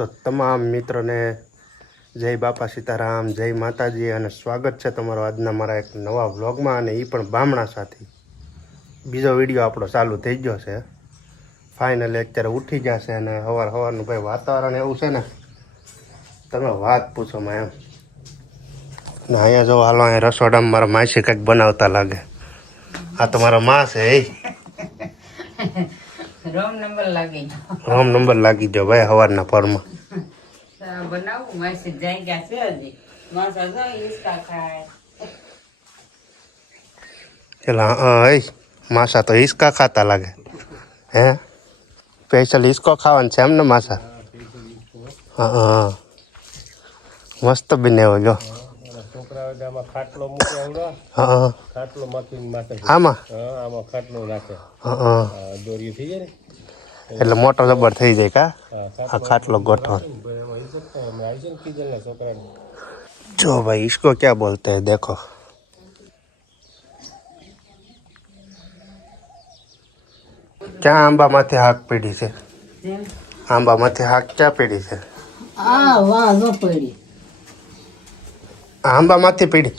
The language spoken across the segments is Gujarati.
તો તમામ મિત્રોને જય બાપા સીતારામ, જય માતાજી અને સ્વાગત છે તમારો આજના મારા એક નવા વ્લોગમાં, અને એ પણ બામણા સાથે. બીજો વિડીયો આપણો ચાલુ થઈ ગયો છે. ફાઇનલી અત્યારે ઉઠી જશે અને સવારનું ભાઈ વાતાવરણ એવું છે ને તમે વાત પૂછો માં એમ. ને અહીંયા જો હાલો અહીંયા રસોડામાં મારા માસી કંઈક બનાવતા લાગે. આ તો મારા માં છે. રોમ નંબર લાગી ગયો ભાઈ સવારના પરમાં. બનાવું માસી જાય ગયા છે હજી માસા જો ઈસકા ખાય. પેલા માસા તો હિસકા ખાતા લાગે. હે સ્પેશિયલ હિસકો ખાવાનું છે એમને માસા? હા મસ્ત બનાવ્યો જો. આમાં એટલે મોટો જબર થઈ જાય કા આ ખાટલો ગોઠવો. જો ભાઈ इसको क्या बोलते हैं देखो. ક્યાં આંબામાંથી હાક પડી છે? આંબામાંથી હાક ક્યાં પડી છે? આંબામાંથી પડી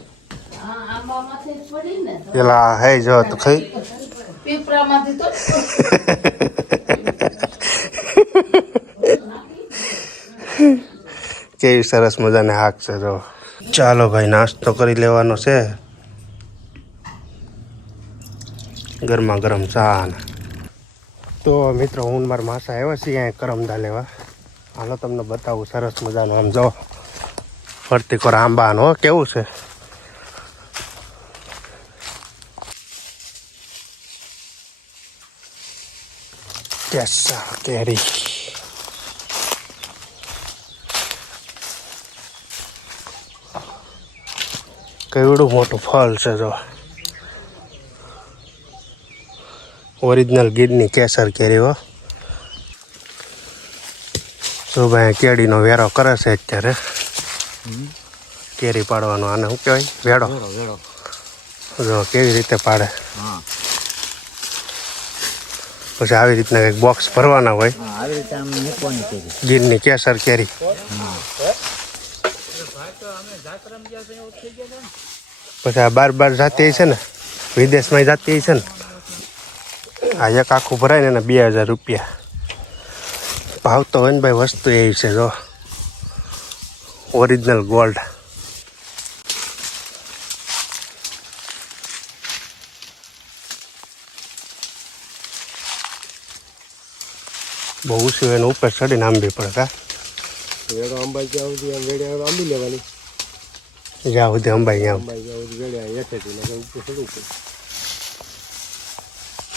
પેલા હે જો તો ખાઈ કેવી સરસ મજાને હાક છે જો. ચાલો ભાઈ નાસ્તો કરી લેવાનો છે. ગરમા ગરમ ચા. તો મિત્રો હું મારા માસા આવ્યા છીએ અહીંયા કરમદા લેવા. હાલો તમને બતાવું સરસ મજાનું. આમ જો ફરતી કોર આંબાનો કેવું છે. કેસર કેરી કેવડું મોટું ફળ છે જો. ઓરિજિનલ ગીરની કેસર કેરી હો. તો ભાઈ કેરીનો વેરો કરે છે અત્યારે. કેરી પાડવાનો આને શું કહેવાય? વેડો. જો કેવી રીતે પાડે. પછી આવી રીતના એક બોક્સ ભરવાના હોય. ગીરની કેસર કેરી. પછી આ બાર જાતી છે ને, વિદેશમાં જાતી છે ને. આ એક આખું ભરાય ને 2000 રૂપિયા ભાવ તો હોય ને ભાઈ. વસ્તુ એવી છે જો ઓરિજિનલ ગોલ્ડ. બહુ ઊંચી હોય ને ઉપર ચડીને આંબી પડે કા. આંબા જ્યાં સુધી આંબી લેવાની, જ્યાં સુધી અંબાઈ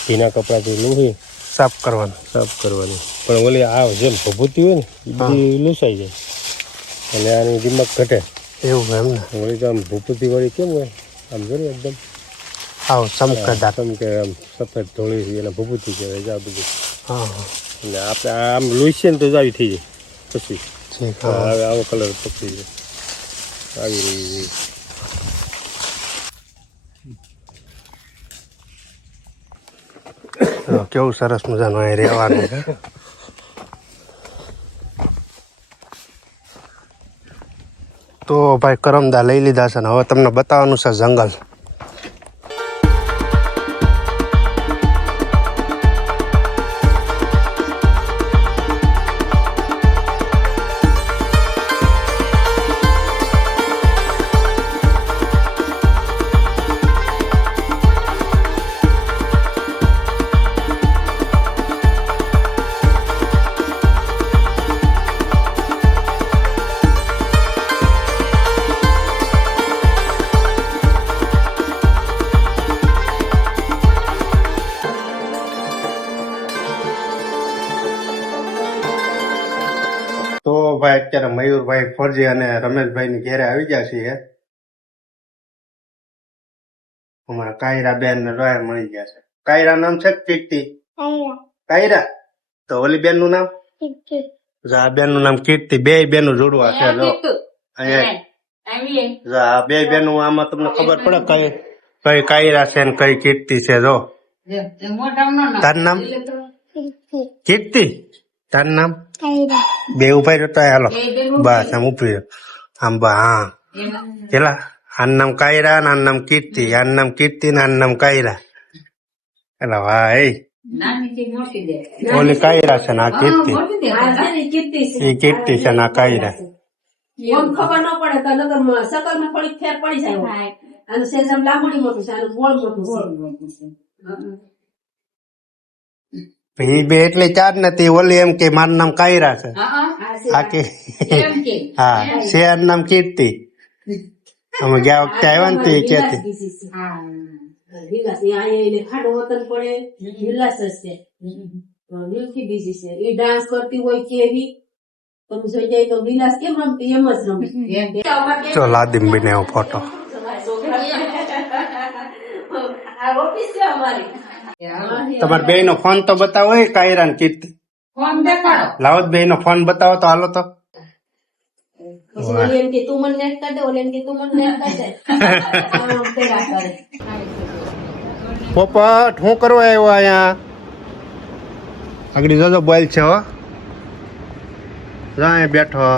ભીના કપડાથી લૂહી સાફ કરવાનું. પણ ઓલી આ જેમ ભભૂતી હોય ને એ બધી લૂસાઈ જાય અને આની દિમાગ ઘટે એવું એમ ને. ઓલી તો આમ ભભૂતી વાળી કેમ હોય આમ જોઈએ એકદમ આવ ચમકદાર ચમકે આમ સફેદ ધોળી એને ભભૂતી કહેવાય. જા બધું હા એટલે આપણે આમ લૂસીએ ને તો જ આવી થઈ જાય. પછી હવે આવો કલર પકડી જાય આવી રહી. કેવું સરસ મજાનું અહીં રહેવાનું છે. તો ભાઈ કરમદા લઈ લીધા છે ને હવે તમને બતાવવાનું છે જંગલ. તો ભાઈ અત્યારે મયુરભાઈ ફરજી અને રમેશભાઈ ની ઘેરે આવી ગયા છીએ. અમારા કાયરા બેન ને રોય મળી ગયા છે. કાયરા નામ છે કીર્તિ? કાયરા. તો ઓલી બેન નું નામ? આ બેન નું નામ કીર્તિ. બે બેનું જોડવા છે. આ બે બેનું આમાં તમને ખબર પડે કઈ કાયરા છે ને કઈ કીર્તિ છે. જો તારું નામ કીર્તિ? તારું નામ બે ઉભા રહ્યો તો હાલો એ બે ઉભી બસ આમ ઉભી રહ્યો આમ હા એમાં પેલા આનું નામ કાયરા ને આનું નામ કીર્તિ આનું નામ કીર્તિ ને આનું નામ કાયરા એટલે વાહ એ નાનીથી મોટી દે. ઓલી કાયરા છે ને આ કીર્તિ મોટી દે. એ કીર્તિ છે ને આ કાયરા એમ ખબર ન પડે તો નગરમાં સકલમાં થોડીક ફેર પડી જાય અને સેજમ લાંબુડી મોટું છે અને ગોળ મોટું છે એ બે એટલે ચાર નથી ઓલી એમ કે મારું નામ કાયરા છે હા, આ કે એમ કે. હા છે આનું નામ કીર્તિ અમે ગયા વખતે આવ્યા ને તે કેતી હા. વિલાસ અહીંયા એને ખાડો વતન પડે વિલાસ જ છે વિલકી બીજી છે એ ડાન્સ કરતી હોય કેવી તમે જોઈ જાય તો વિલાસ કેમ રમતી એમ જ રમતી એમ. ચો લાદીમ બને એવો ફોટો આ ઓફિસ છે અમારી તમારા બે નો ફોન તો બતાવો એ કાયરા ને કીર્તિ ફોન દેખાડો. લાવો બે નો ફોન બતાવો તો હાલો તો પછી ઓલી એમ કે તું મને નેટ કરી દે ઓલી એમ કે તું મને નેટ કરી દે આમ પેલા કરે પોપટ શું કરવા આવ્યો અહીંયા આગળ જોજો બોલ છે હો જો અહીંયા બેઠો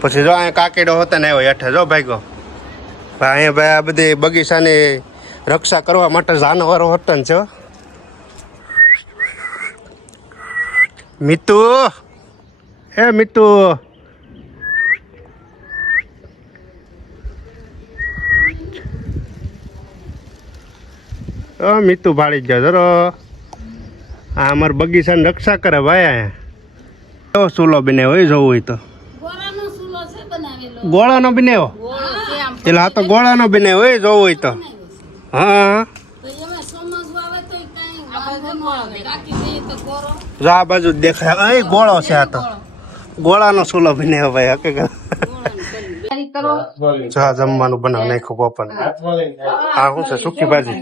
પછી જો અહીંયા કાકીડો હોતા ને આવ્યો હેઠે જો ભાઈગો અહીંયા ભાઈ આ બધી બગીચાની રક્ષા કરવા માટે જાનવરો હોતા ને છે હો. મિતુ હે મિતુ મિતુ ભાળી જ જરો આ અમાર બગીચાની રક્ષા કરે ભાઈ અહીંયા કેવો ચૂલો બનાવ્યો હોય જોવું હોય તો ગોળાનો બનાવ્યો એટલે આ તો ગોળાનો બનાવ્યો હોય જોવું હોય તો હા જો આ બાજુ જ દેખાય અહીં ગોળો છે આ તો ગોળાનો ચૂલો બનાવ્યો ભાઈ હકીકત જો આ જમવાનું બનાવ નાખ્યું પોપન હા શું છે સુકી ભાજી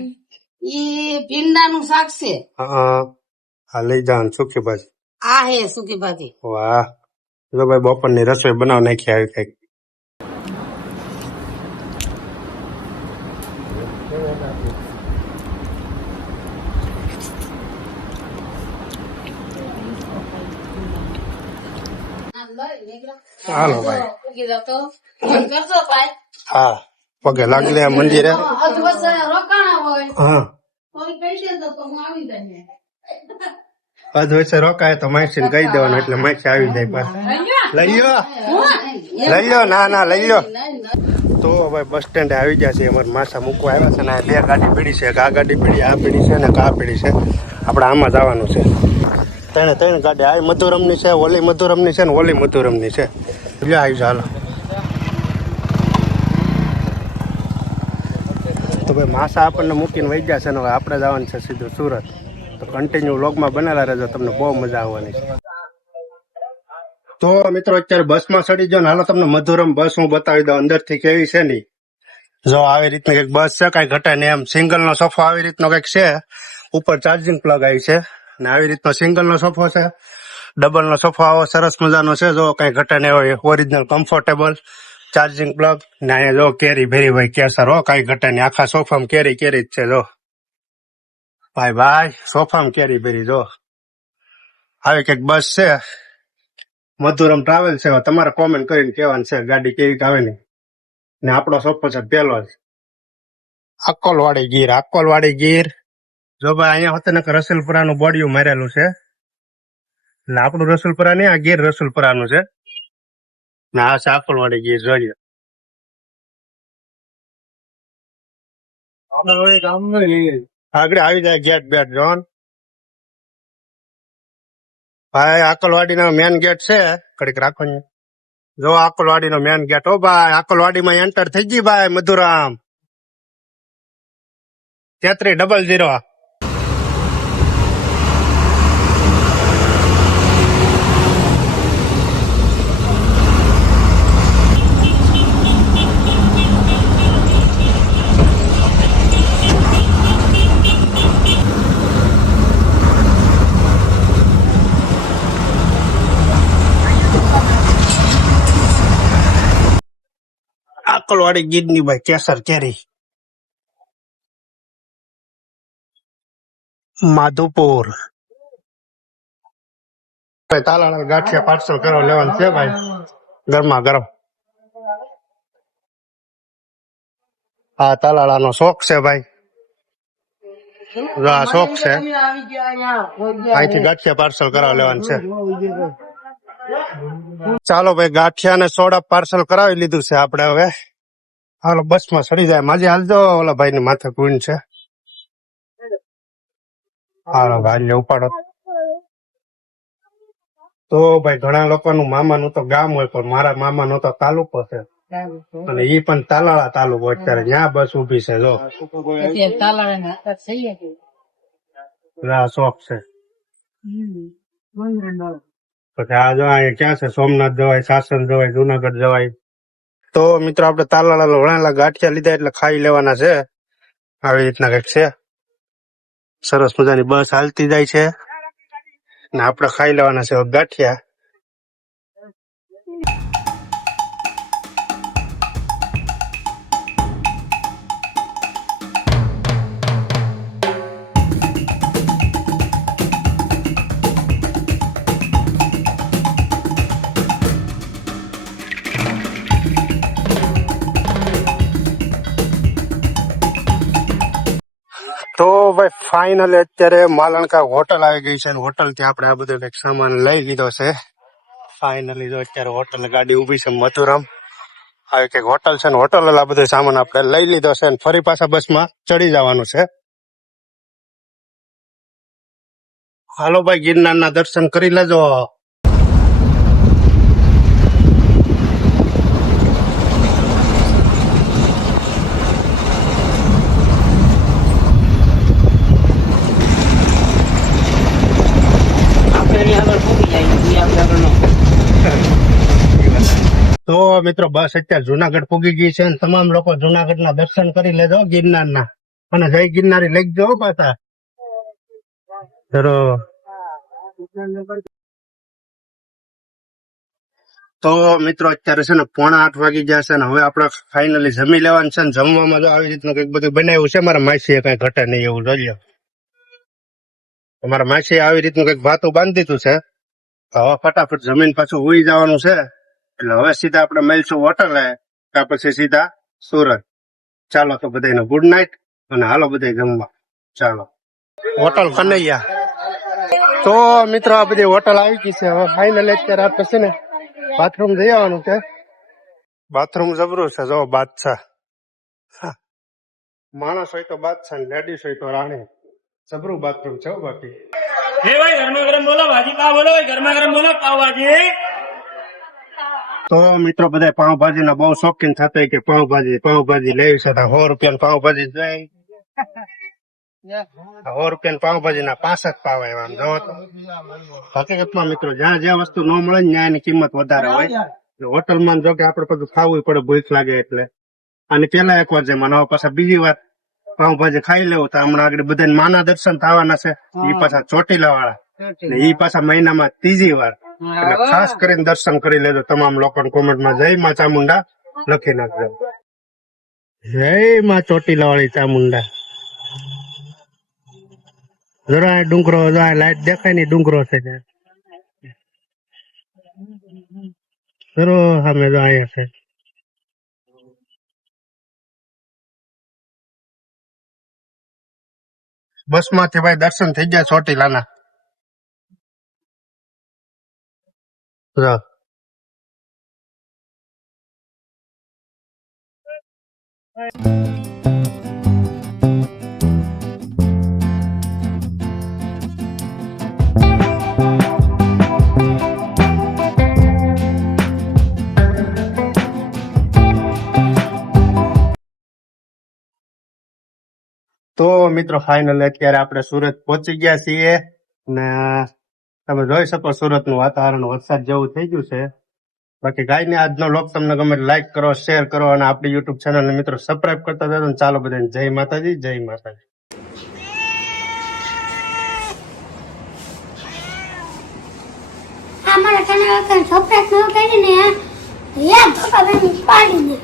ઈ ભીંડાનું શાક છે. હા લઈ જવાનું સુકી ભાજી આ હે સુકી ભાજી. વાહ જો ભાઈ બપોરની રસોઈ બનાવ નાખી આવી કઈક હાલો ભાઈ હા પગે લાગી લે મંદિરે હા અધ વચ્ચે રોકાય તો માસી કહી દેવાનું એટલે માસી આવી જાય પાછું લઈ લ્યો ના ના લઈ લ્યો તો ભાઈ બસ સ્ટેન્ડે આવી ગયા છે અમારે માસા મૂકવા આવ્યા છે ને આ બે ગાડી પીડી છે આ ગાડી પીડી આ પીડી છે ને આ પીડી છે આપણે આમાં જવાનું છે ત્રણ ગાડી આ મધુરમની છે ઓલી મધુરમની છે ને ઓલી મધુરમની છે એટલે આવી ચાલો તો ભાઈ માસા આપણને મૂકીને વહી ગયા છે ને હવે આપણે જવાનું છે સીધું સુરત તો કન્ટિન્યુ વ્લોગમાં બનેલા રહેજો તમને બહુ મજા આવવાની છે તો મિત્રો અત્યારે બસમાં ચડી જાઓ ને હાલો તમને મધુરમ બસ હું બતાવી દઉં અંદરથી કેવી છે ને જો આવી રીતની કઈક બસ છે કઈ ઘટે ને એમ સિંગલ નો સોફો આવી રીતનો કઈક છે ઉપર ચાર્જિંગ પ્લગ આવી છે ને આવી રીતનો સિંગલ નો સોફો છે ડબલ નો સોફો આવો સરસ મજાનો છે જો કઈ ઘટે ને હોય ઓરિજિનલ કમ્ફર્ટેબલ ચાર્જિંગ પ્લગ ને અહીંયા જો કેરી ભેરી ભાઈ કેસર હો કઈ ઘટે ને આખા સોફામાં કેરી જ છે જો ભાઈ સોફામાં કેરી ભેરી જો આવી કઈક બસ છે મધુરમ ટ્રાવેલ છે તમારે કોમેન્ટ કરીને કહેવાનું છે ગાડી કેવી આવે ને આપણો સોફો છે પેલો જ અક્કોલવાડી ગીર જો ભાઈ અહીંયા હોતે ને રસુલપુરાનું બોડિયું મારેલું છે એટલે આપણું રસુલપુરા નહીં આ ગીર રસુલપુરાનું છે ને આ છે અક્કોલવાડી ગીર જોઈએ આગળ આવી જાય ગેટ બેટ જોન ભાઈ આકલવાડી નો મેન ગેટ છે કડીક રાખો ને જો આકલવાડી નો મેન ગેટ હો ભાઈ આકલવાડી માં એન્ટર થઈ ગઈ ભાઈ મધુરામ 3300 આકલવાડી ગીર ની ભાઈ કેસર કેરી માધુપુર ભાઈ તાલાળા ગાંઠિયા પાર્સલ કરવા લેવાનું છે ભાઈ, ગરમા ગરમ. આ તાલાળાનો શોખ છે ભાઈ, આ શોખ છે. અહીંથી ગાંઠિયા પાર્સલ કરવા લેવાનું છે. ચાલો ભાઈ, ગાંઠિયા ને સોડા પાર્સલ કરાવી લીધું છે આપણે. હવે હાલો બસ માં ચડી જાય. માજી હાલજો, ઓલા ભાઈ ની માથે કુઈન છે. હાલો ભાઈ ઉપાડો. તો ભાઈ ઘણા લોકોનું મામાનું તો ગામ હોય, પણ મારા મામાનો તો તાલુકો છે, અને ઈ પણ તાલાળા તાલુકો. અત્યારે ત્યાં બસ ઉભી છે. જો આ શોખ છે. પછી આ જો અહીંયા ક્યાં છે, સોમનાથ જવાય, સાસણ જવાય, જુનાગઢ જવાય. તો મિત્રો આપણે તાલાળા વણાયેલા ગાંઠિયા લીધા એટલે ખાઈ લેવાના છે. આવી રીતના કઈક છે. સરસ મજાની બસ હાલતી જાય છે ને આપણે ખાઈ લેવાના છે ગાંઠિયા. તો ભાઈ ફાઇનલી અત્યારે માલણકા હોટલ આવી ગઈ છે, અને હોટલ થી આપણે આ બધો કઈક સામાન લઈ લીધો છે. ફાઇનલી જો અત્યારે હોટલ ગાડી ઉભી છે મથુરામ. આવી કઈક હોટલ છે, ને હોટલ આ બધો સામાન આપણે લઈ લીધો છે, અને ફરી પાછા બસમાં ચડી જવાનું છે. હાલો ભાઈ, ગિરનારના દર્શન કરી લેજો. તો મિત્રો બસ અત્યારે જુનાગઢ પૂગી ગઈ છે, અને તમામ લોકો જુનાગઢના દર્શન કરી લેજો ગિરનારના, અને જય ગિરનારી લઈ જાઓ પાછા. તો મિત્રો અત્યારે છે ને 7:45 વાગી ગયા છે, ને હવે આપણે ફાઇનલી જમી લેવાનું છે. ને જમવામાં જો આવી રીતનું કઈક બધું બનાવ્યું છે. મારા માસીએ કઈ ઘટે નહીં એવું જોઈ. અમારા માસીએ આવી રીતનું કઈક ભાતું બાંધી દીધું છે. હવે ફટાફટ જમીન પાછું ઉઈ જવાનું છે. એટલે હવે સીધા આપણે મળીશું હોટલે, ત્યાર પછી સીધા સુરત. ચાલો તો બધાને ગુડ નાઇટ, અને હાલો બધા જમવા. ચાલો હોટલ કનૈયા. તો મિત્રો આ બધી હોટલ આવી ગઈ છે. હવે ફાઇનલી અત્યારે આપણે છે ને બાથરૂમ જઈ આવવાનું છે. બાથરૂમ જબરું છે. જો બાદશાહ, માણસ હોય તો બાદશાહ, લેડીઝ હોય તો રાણી. જબરું બાથરૂમ છે બાકી. ભાઈ ગરમા ગરમ બોલો, ભાજી પાવ બોલો, ગરમા ગરમ બોલો, પાવ ભાજી. તો મિત્રો બધા પાવભાજી ના બહુ શોખીન થતા હોય કે પાવભાજી લેવી છે. 100 રૂપિયા પાવભાજી જાય, 100 રૂપિયા પાવભાજી ના 5 જ પાવ આવ્યા. આમ જોવો તો હકીકતમાં મિત્રો જ્યાં જ્યાં વસ્તુ ન મળે ને ત્યાં એની કિંમત વધારે હોય. હોટલમાં જો કે આપણે બધું ખાવું પડે, ભૂખ લાગે એટલે. અને પેલા એક વાર જેમાં હવે પાછા બીજી વાર પાવભાજી ખાઈ લેવું. તો હમણાં આગળ બધા માના દર્શન થવાના છે, એ પાછા ચોટીલા વાળા, એ પાછા મહિનામાં 3જી વાર. એટલે ખાસ કરીને દર્શન કરી લેજો. તમામ લોકોને કોમેન્ટમાં જય માં ચામુંડા લખી નાખજો. જય માં ચોટીલા વાળી ચામુંડા. જરા ડુંગરો, લાઈટ દેખાય ને ડુંગરો છે. જરો સામે જો અહીંયા છે. બસ માંથી ભાઈ દર્શન થઈ ગયા ચોટીલાના. તો મિત્રો ફાઇનલ અત્યારે આપણે સુરત પહોંચી ગયા છીએ, ને તમે જોઈ શકો સુરત નું વાતાવરણ વરસાદ જેવું થઈ ગયું છે. બાકી કાંઈ નહીં, આજનો વ્લોગ તમને ગમે લાઈક કરો, શેર કરો, અને આપણી યુટ્યુબ ચેનલ ને મિત્રો સબસ્ક્રાઇબ કરતા જજો. ચાલો બધાને જય માતાજી, જય માતાજી. અમારા ચેનલ પર સબસ્ક્રાઇબ ન કરીને યાર પાડી દે.